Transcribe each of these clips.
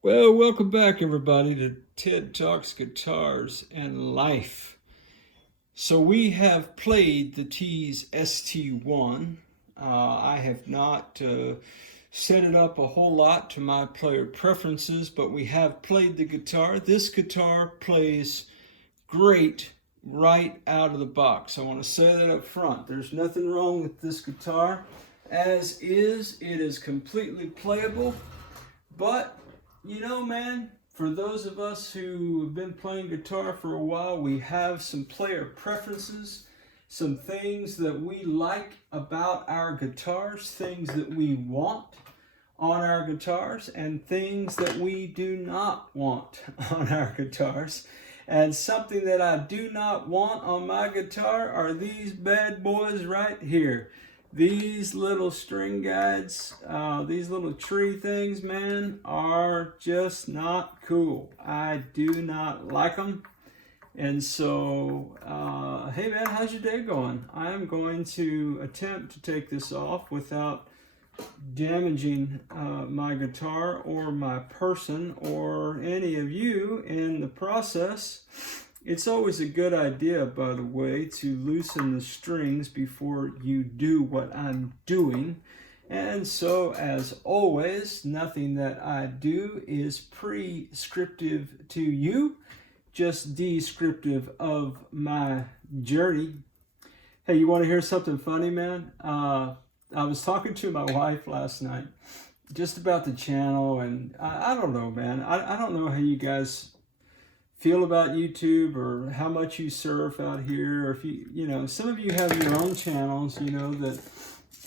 Well, welcome back, everybody, to Ted Talks Guitars and Life. So we have played the Tease ST-1. I have not set it up a whole lot to my player preferences, but we have played the guitar. This guitar plays great right out of the box. I want to say that up front. There's nothing wrong with this guitar. As is, it is completely playable, but you know, man, for those of us who have been playing guitar for a while, we have some player preferences, some things that we like about our guitars, things that we want on our guitars, and things that we do not want on our guitars. And something that I do not want on my guitar are these bad boys right here. These little string guides, these little tree things, man, are just not cool. I do not like them. And so, hey man, how's your day going? I am going to attempt to take this off without damaging my guitar or my person or any of you in the process. It's always a good idea, by the way, to loosen the strings before you do what I'm doing. And so, as always, nothing that I do is prescriptive to you, just descriptive of my journey. Hey, you want to hear something funny, man? I was talking to my wife last night just about the channel, and I don't know, man. I don't know how you guys feel about YouTube or how much you surf out here, or if you know, some of you have your own channels, you know, that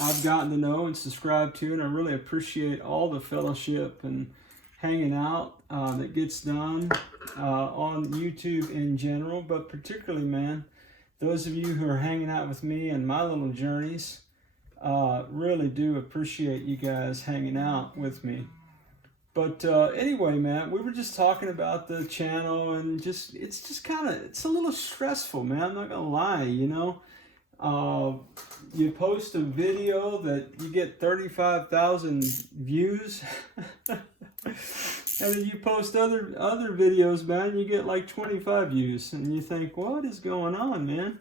I've gotten to know and subscribe to, and I really appreciate all the fellowship and hanging out that gets done on YouTube in general, but particularly, man, those of you who are hanging out with me and my little journeys, really do appreciate you guys hanging out with me. But anyway, man, we were just talking about the channel, and it's just kind of, it's a little stressful, man. I'm not gonna lie, you know. You post a video that you get 35,000 views, and then you post other videos, man, you get like 25 views, and you think, what is going on, man?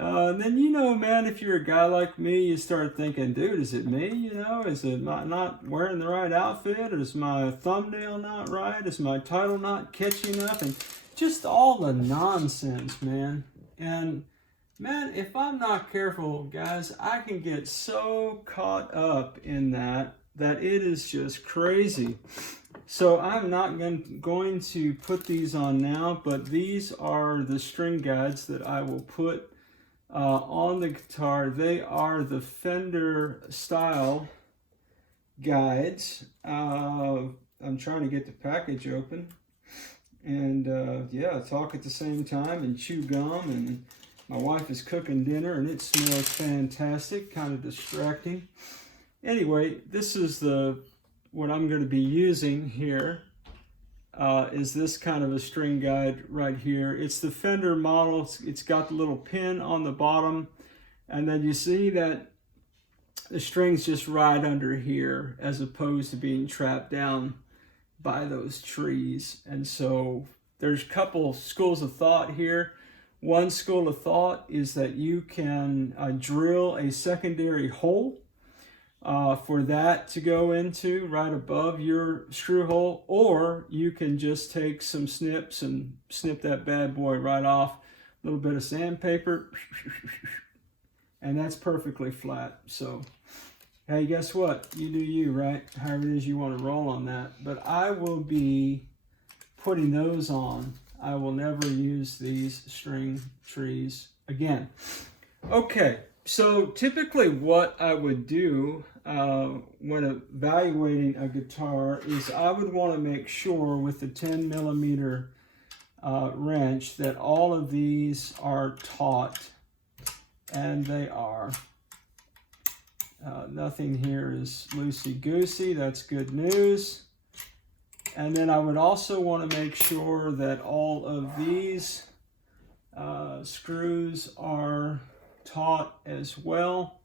And then, you know, man, if you're a guy like me, you start thinking, dude, is it me? You know, is it not wearing the right outfit? Is my thumbnail not right? Is my title not catchy enough? And just all the nonsense, man. And, man, if I'm not careful, guys, I can get so caught up in that it is just crazy. So I'm not going to put these on now, but these are the string guides that I will put on the guitar. They are the Fender style guides. I'm trying to get the package open and yeah, talk at the same time and chew gum, and my wife is cooking dinner and it smells fantastic, kind of distracting. Anyway, this is what I'm going to be using here. Is this kind of a string guide right here. It's the Fender model. It's got the little pin on the bottom, and then you see that the strings just ride under here as opposed to being trapped down by those trees. And so there's a couple schools of thought here. One school of thought is that you can drill a secondary hole for that to go into right above your screw hole, or you can just take some snips and snip that bad boy right off, a little bit of sandpaper, and that's perfectly flat. So hey, guess what? You do you, right? However it is you want to roll on that. But I will be putting those on. I will never use these string trees again. Okay. So typically what I would do when evaluating a guitar is I would want to make sure with the 10 millimeter wrench that all of these are taut, and they are. Nothing here is loosey-goosey. That's good news. And then I would also want to make sure that all of these screws are taut as well.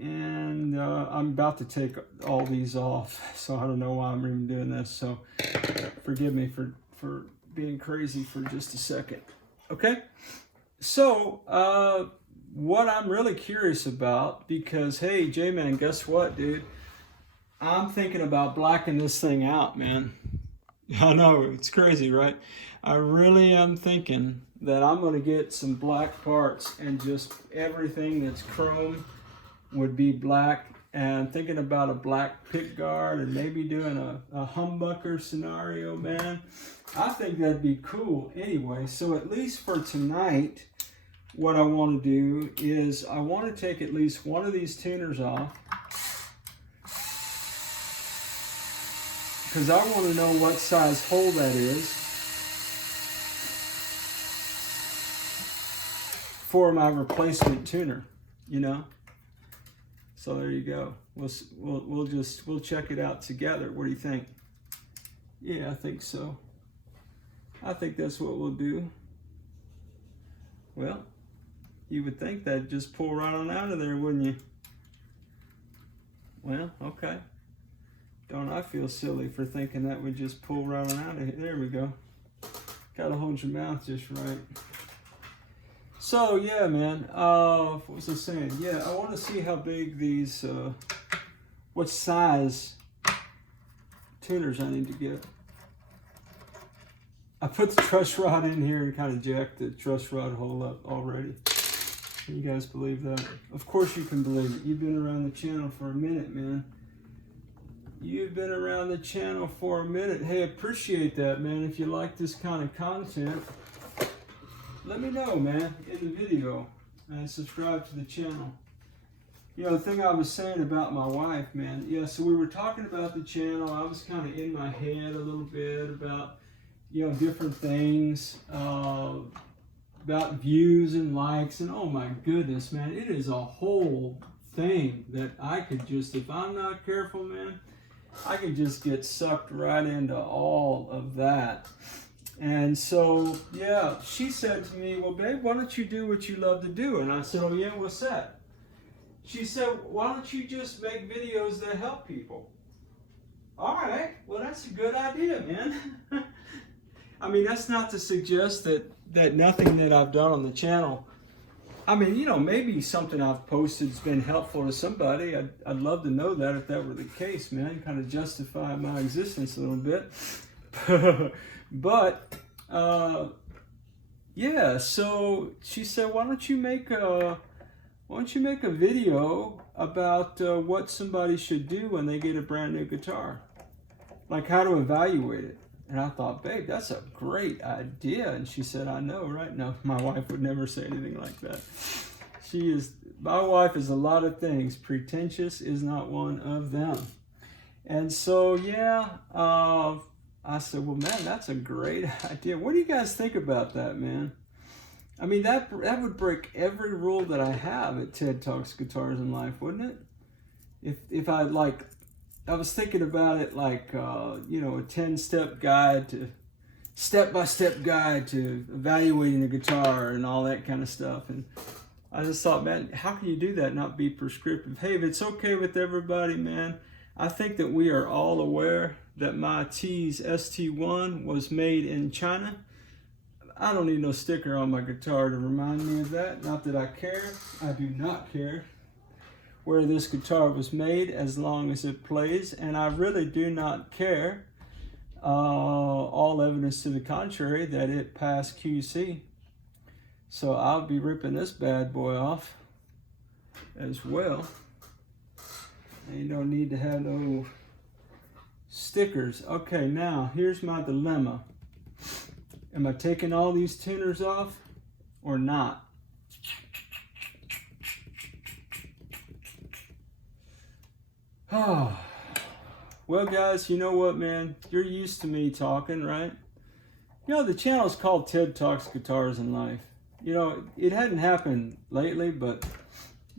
and I'm about to take all these off, so I don't know why I'm even doing this, so forgive me for being crazy for just a second. Okay, so what I'm really curious about, because hey J-Man, guess what, dude? I'm thinking about blacking this thing out, man. I know, it's crazy, right? I really am thinking that I'm going to get some black parts, and just everything that's chrome would be black. And thinking about a black pick guard and maybe doing a humbucker scenario, man. I think that'd be cool anyway. So at least for tonight, what I want to do is I want to take at least one of these tuners off, because I want to know what size hole that is for my replacement tuner, you know. So there you go. We'll check it out together. What do you think? Yeah, I think so. I think that's what we'll do. Well, you would think that'd just pull right on out of there, wouldn't you? Well, okay. Don't I feel silly for thinking that would just pull right on out of here. There we go. Gotta hold your mouth just right. So yeah, man, what was I saying? Yeah, I want to see how big these, what size tuners I need to get. I put the truss rod in here and kind of jacked the truss rod hole up already. Can you guys believe that? Of course you can believe it. You've been around the channel for a minute, man. You've been around the channel for a minute. Hey, appreciate that, man. If you like this kind of content, let me know, man, in the video, and subscribe to the channel. You know, the thing I was saying about my wife, man, yeah, so we were talking about the channel. I was kind of in my head a little bit about, you know, different things, about views and likes, and oh my goodness, man, it is a whole thing that I could just, if I'm not careful, man, I could just get sucked right into all of that. And so, yeah, she said to me, well, babe, why don't you do what you love to do? And I said, oh, yeah, what's that? She said, why don't you just make videos that help people? All right, well, that's a good idea, man. I mean, that's not to suggest that nothing that I've done on the channel, I mean, you know, maybe something I've posted has been helpful to somebody. I'd love to know that if that were the case, man. Kind of justify my existence a little bit. But, yeah, so she said, why don't you make a video about what somebody should do when they get a brand new guitar? Like how to evaluate it. And I thought, babe, that's a great idea. And she said, I know, right? No, my wife would never say anything like that. My wife is a lot of things. Pretentious is not one of them. And so, yeah, I said, well, man, that's a great idea. What do you guys think about that, man? I mean, that would break every rule that I have at TED Talks Guitars in Life, wouldn't it? If I was thinking about it like, you know, a 10-step guide to, step-by-step guide to evaluating a guitar and all that kind of stuff. And I just thought, man, how can you do that and not be prescriptive? Hey, if it's okay with everybody, man, I think that we are all aware that my Tease ST-1 was made in China. I don't need no sticker on my guitar to remind me of that. Not that I care. I do not care where this guitar was made as long as it plays, and I really do not care, all evidence to the contrary, that it passed QC. So I'll be ripping this bad boy off as well. And you don't need to have no stickers. Okay, now here's my dilemma. Am I taking all these tuners off or not? Oh, well, guys, you know what, man? You're used to me talking, right? You know, the channel's called TED Talks Guitars in Life. You know, it hadn't happened lately, but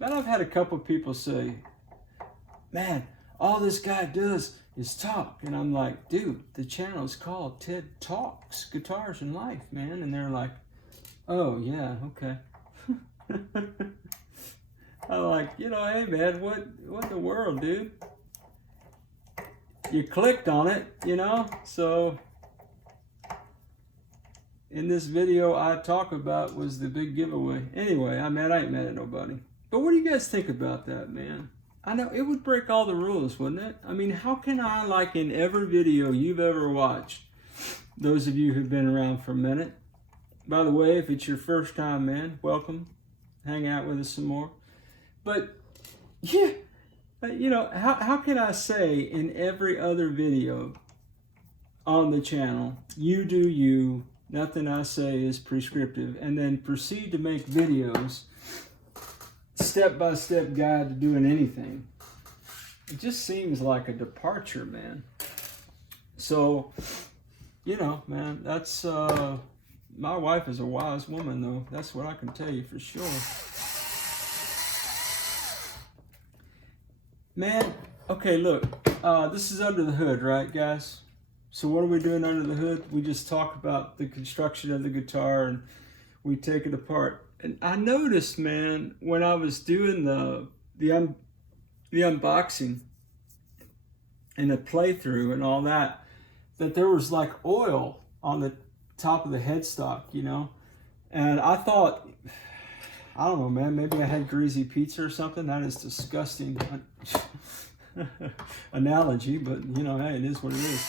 I've had a couple people say, man, all this guy does is talk. And I'm like, dude, the channel's called TED Talks Guitars in Life, man. And they're like, oh, yeah, okay. I'm like, you know, hey man, what in the world, dude? You clicked on it, you know? So in this video I talk about was the big giveaway. Anyway, I ain't mad at nobody. But what do you guys think about that, man? I know it would break all the rules, wouldn't it? I mean, how can I, like in every video you've ever watched, those of you who've been around for a minute, by the way, if it's your first time, man, welcome. Hang out with us some more. But yeah, you know, how can I say in every other video on the channel, you do you, nothing I say is prescriptive, and then proceed to make videos, step-by-step guide to doing anything? It just seems like a departure, man. So, you know, man, that's, my wife is a wise woman, though. That's what I can tell you for sure. Man, okay, look, this is under the hood, right, guys? So what are we doing under the hood? We just talk about the construction of the guitar and we take it apart. And I noticed, man, when I was doing the unboxing and the playthrough and all that, that there was like oil on the top of the headstock, you know? And I thought, I don't know, man, maybe I had greasy pizza or something. That is disgusting analogy, but you know, hey, it is what it is.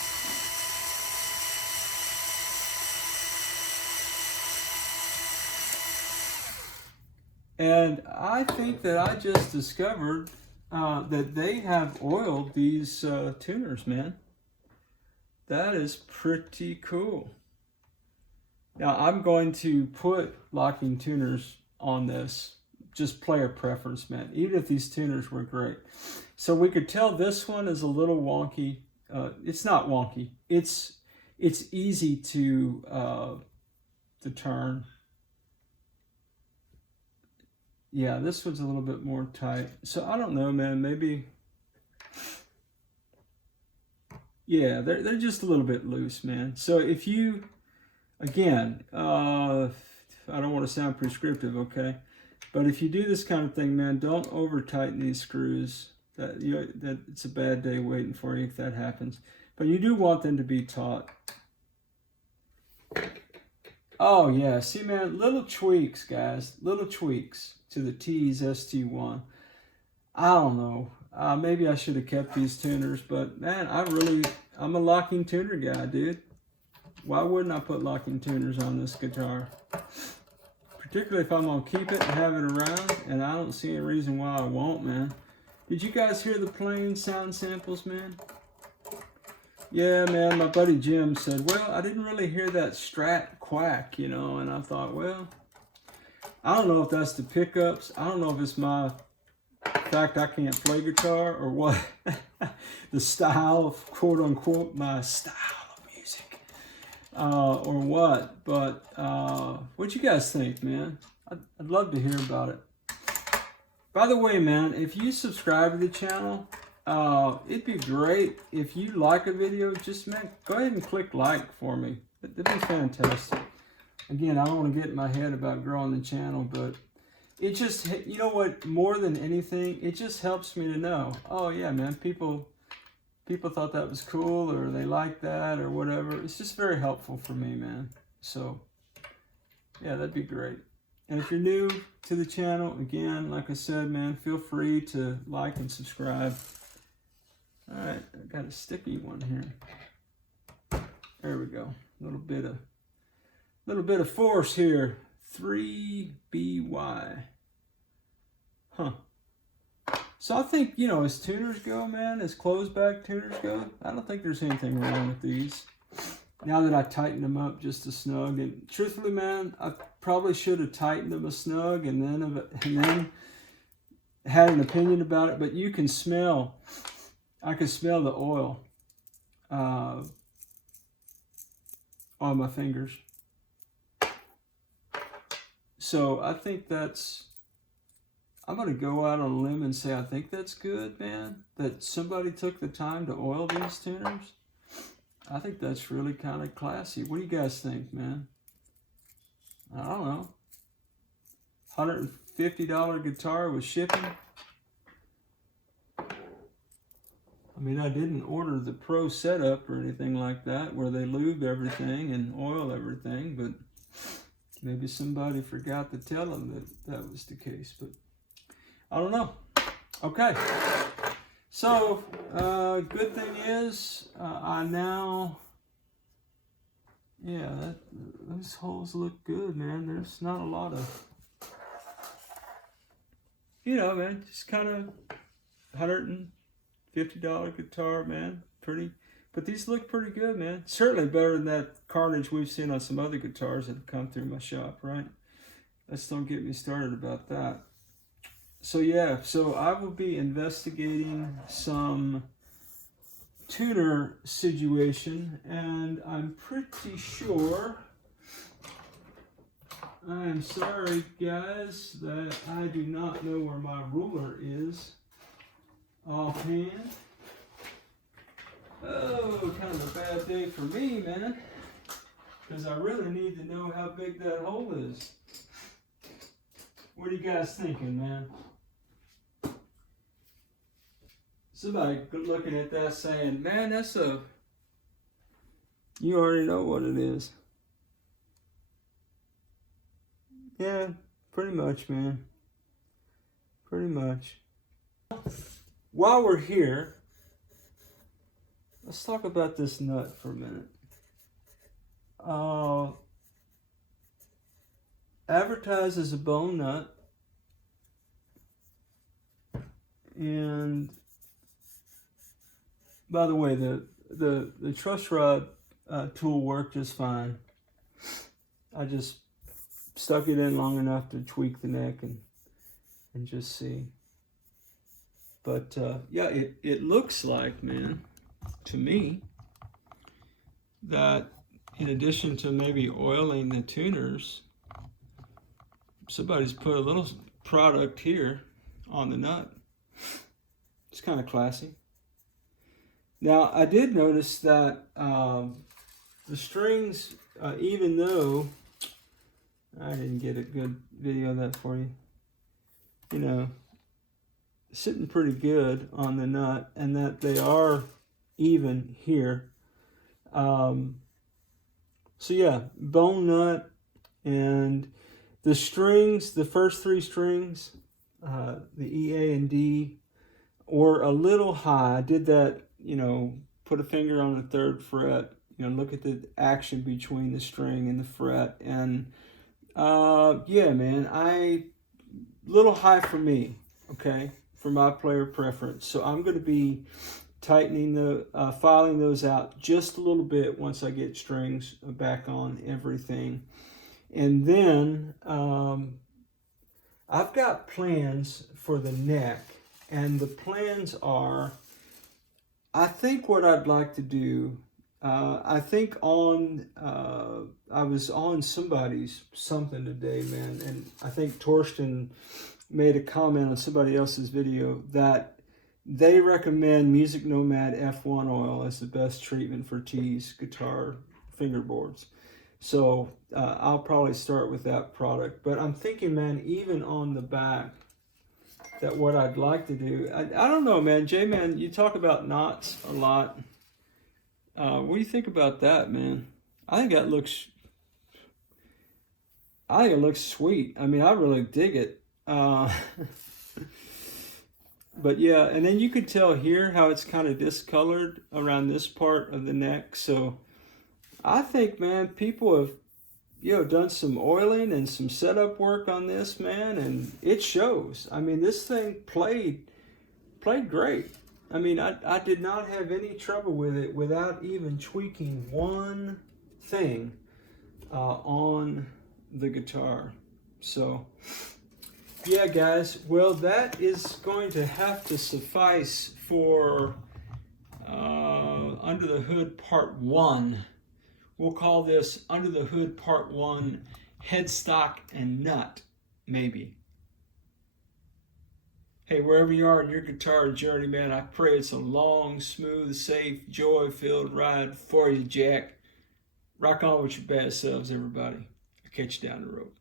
And I think that I just discovered that they have oiled these tuners, man. That is pretty cool. Now I'm going to put locking tuners on this, just player preference, man, even if these tuners were great. So we could tell this one is a little wonky. It's not wonky. It's easy to turn. Yeah, this one's a little bit more tight. So I don't know, man, maybe, yeah, they're just a little bit loose, man. So if you, again, I don't want to sound prescriptive, okay? But if you do this kind of thing, man, don't over tighten these screws. That it's a bad day waiting for you if that happens. But you do want them to be taut. Oh yeah, see, man, little tweaks, guys, little tweaks to the Tease ST-1. I don't know. Maybe I should have kept these tuners, but man, I'm a locking tuner guy, dude. Why wouldn't I put locking tuners on this guitar? Particularly if I'm gonna keep it and have it around, and I don't see any reason why I won't, man. Did you guys hear the plain sound samples, man? Yeah, man, my buddy Jim said, well, I didn't really hear that Strat quack, you know, and I thought, well, I don't know if that's the pickups. I don't know if it's my fact I can't play guitar or what. The style of, quote unquote, my style of music, or what. But what you guys think, man? I'd love to hear about it. By the way, man, if you subscribe to the channel, it'd be great if you like a video. Just, man, go ahead and click like for me. That'd be fantastic. Again, I don't want to get in my head about growing the channel, but it just, you know what, more than anything, it just helps me to know, oh yeah, man, people thought that was cool, or they liked that, or whatever. It's just very helpful for me, man. So, yeah, that'd be great. And if you're new to the channel, again, like I said, man, feel free to like and subscribe. All right, I got a sticky one here. There we go. A little bit of force here. 3BY. Huh. So I think, you know, as tuners go, man, as closed back tuners go, I don't think there's anything wrong with these. Now that I tightened them up just a snug, and truthfully, man, I probably should have tightened them a snug and then had an opinion about it. But you can smell, I can smell the oil on my fingers. So I think that's, I'm going to go out on a limb and say I think that's good, man. That somebody took the time to oil these tuners. I think that's really kind of classy. What do you guys think, man? I don't know. $50 guitar with shipping. I mean, I didn't order the pro setup or anything like that, where they lube everything and oil everything, but maybe somebody forgot to tell them that that was the case, but I don't know. Okay, so good thing is I now, yeah, those holes look good, man. There's not a lot of, you know, man, just kind of $150 guitar, man. Pretty, but these look pretty good, man. Certainly better than that carnage we've seen on some other guitars that have come through my shop, right? Let's don't get me started about that. So yeah, so I will be investigating some tuner situation, and I'm pretty sure, I'm sorry guys that I do not know where my ruler is offhand. Oh, kind of a bad day for me, man, because I really need to know how big that hole is. What are you guys thinking, man? Somebody looking at that saying, man, that's a, you already know what it is. Yeah, pretty much, man. Pretty much. While we're here, let's talk about this nut for a minute. Advertised as a bone nut, and by the way, the truss rod tool worked just fine. I just stuck it in long enough to tweak the neck and just see. But yeah, it looks like, man, to me, that in addition to maybe oiling the tuners, somebody's put a little product here on the nut. It's kind of classy. Now, I did notice that the strings, even though I didn't get a good video of that for you, you know, sitting pretty good on the nut, and that they are even here. So yeah, bone nut, and the strings, the first three strings, the E, A, and D, or a little high. I did that, you know, put a finger on the third fret, you know, look at the action between the string and the fret, and yeah, man, little high for me, okay, for my player preference. So I'm going to be tightening filing those out just a little bit once I get strings back on everything. And then I've got plans for the neck, and the plans are, I think what I'd like to do, I think I was on somebody's something today, man, and I think Torsten made a comment on somebody else's video that they recommend Music Nomad F1 oil as the best treatment for Tease guitar fingerboards. So I'll probably start with that product. But I'm thinking, man, even on the back, that what I'd like to do, I don't know, man. J-Man, you talk about knots a lot. What do you think about that, man? I think it looks sweet. I mean, I really dig it. But yeah, and then you could tell here how it's kind of discolored around this part of the neck. So I think, man, people have, you know, done some oiling and some setup work on this, man, and it shows. I mean, this thing played great. I mean, I did not have any trouble with it without even tweaking one thing on the guitar. So yeah, guys, well, that is going to have to suffice for Under the Hood Part 1. We'll call this Under the Hood Part 1, Headstock and Nut, maybe. Hey, wherever you are in your guitar journey, man, I pray it's a long, smooth, safe, joy-filled ride for you, Jack. Rock on with your bad selves, everybody. I'll catch you down the road.